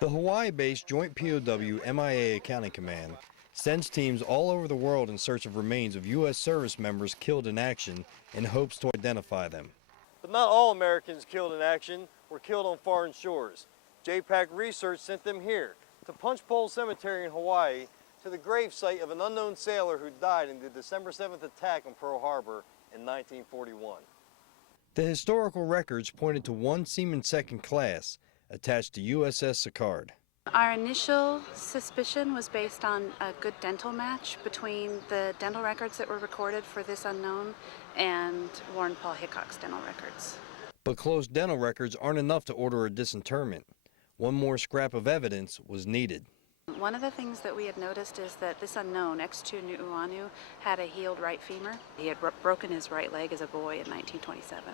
The Hawaii-based Joint POW MIA Accounting Command sends teams all over the world in search of remains of U.S. service members killed in action in hopes to identify them. But not all Americans killed in action were killed on foreign shores. JPAC Research sent them here, to Punchbowl Cemetery in Hawaii, to the gravesite of an unknown sailor who died in the December 7th attack on Pearl Harbor in 1941. The historical records pointed to one Seaman Second Class attached to USS Sicard. Our initial suspicion was based on a good dental match between the dental records that were recorded for this unknown and Warren Paul Hickok's dental records. But closed dental records aren't enough to order a disinterment. One more scrap of evidence was needed. One of the things that we had noticed is that this unknown, X2 Nu'uanu, had a healed right femur. He had broken his right leg as a boy in 1927.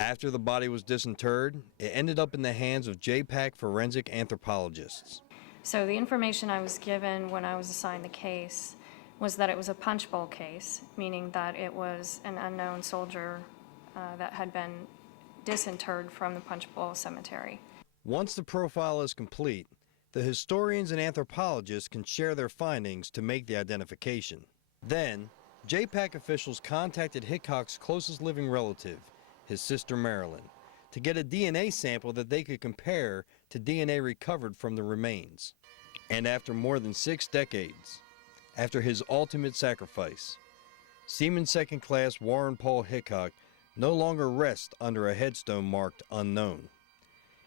After the body was disinterred, it ended up in the hands of JPAC forensic anthropologists. So the information I was given when I was assigned the case was that it was a punchbowl case, meaning that it was an unknown soldier that had been disinterred from the Punchbowl Cemetery. Once the profile is complete, the historians and anthropologists can share their findings to make the identification. Then, JPAC officials contacted Hickok's closest living relative, his sister Marilyn, to get a DNA sample that they could compare to DNA recovered from the remains. And after more than 6 decades, after his ultimate sacrifice, Seaman Second Class Warren Paul Hickok no longer rests under a headstone marked unknown.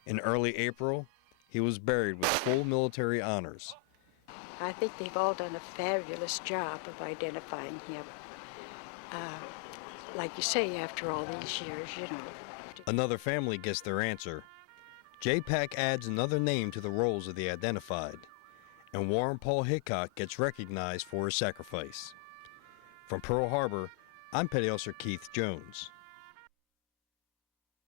In early April, he was buried with full military honors. I think they've all done a fabulous job of identifying him. Like you say, after all these years, you know. Another family gets their answer. JPAC adds another name to the rolls of the identified, and Warren Paul Hickok gets recognized for his sacrifice. From Pearl Harbor, I'm Petty Officer Keith Jones.